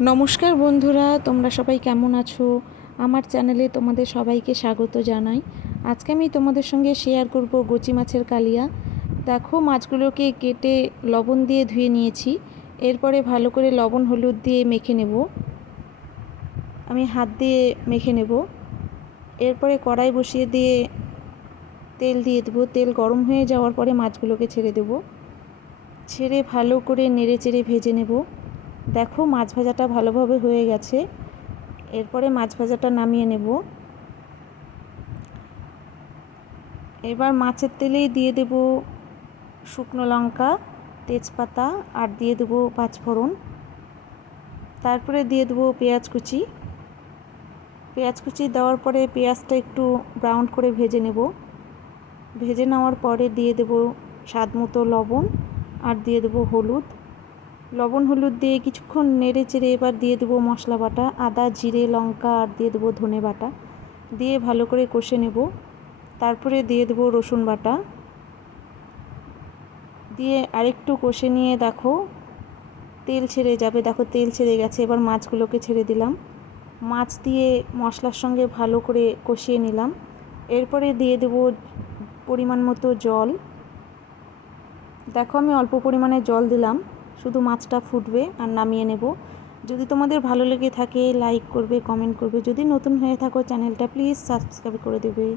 নমস্কার বন্ধুরা, তোমরা সবাই কেমন আছো? আমার চ্যানেলে তোমাদের সবাইকে স্বাগত জানাই। আজকে আমি তোমাদের সঙ্গে শেয়ার করব গুচি মাছের কালিয়া। দেখো, মাছগুলোকে কেটে লবণ দিয়ে ধুয়ে নিয়েছি। এরপরে ভালো করে লবণ হলুদ দিয়ে মেখে নেব। আমি হাত দিয়ে মেখে নেব। এরপরে কড়াই বসিয়ে দিয়ে তেল দিয়ে দেবো। তেল গরম হয়ে যাওয়ার পরে মাছগুলোকে ছেড়ে দেব। ছেড়ে ভালো করে নেড়ে চেড়ে ভেজে নেব। দেখো, মাছ ভাজাটা ভালোভাবে হয়ে গেছে। এরপরে মাছ ভাজাটা নামিয়ে নেব। এবার মাছের তেলেই দিয়ে দেব শুকনো লঙ্কা, তেজপাতা আর দিয়ে দেব পাঁচফোড়ন। তারপরে দিয়ে দেব পেঁয়াজ কুচি। পেঁয়াজ কুচি দেওয়ার পরে পেঁয়াজটা একটু ব্রাউন করে ভেজে নেব। ভেজে নেওয়ার পরে দিয়ে দেব স্বাদ মতো লবণ আর দিয়ে দেব হলুদ। লবণ হলুদ দিয়ে কিছুক্ষণ নেড়ে চেড়ে এবার দিয়ে দেবো মশলা বাটা, আদা জিরে লঙ্কা আর দিয়ে দেবো ধনে বাটা। দিয়ে ভালো করে কষে নেব। তারপরে দিয়ে দেবো রসুন বাটা। দিয়ে আরেকটু কষে নিয়ে দেখো তেল ছেড়ে যাবে। দেখো, তেল ছেড়ে গেছে। এবার মাছগুলোকে ছেড়ে দিলাম। মাছ দিয়ে মশলার সঙ্গে ভালো করে কষিয়ে নিলাম। এরপরে দিয়ে দেবো পরিমাণ মতো জল। দেখো, আমি অল্প পরিমাণে জল দিলাম। শুধু মাছটা ফুটবে আর নামিয়ে নেব। যদি তোমাদের ভালো লেগে থাকে লাইক করবে, কমেন্ট করবে। যদি নতুন হয়ে থাকো চ্যানেলটা প্লিজ সাবস্ক্রাইব করে দেবে।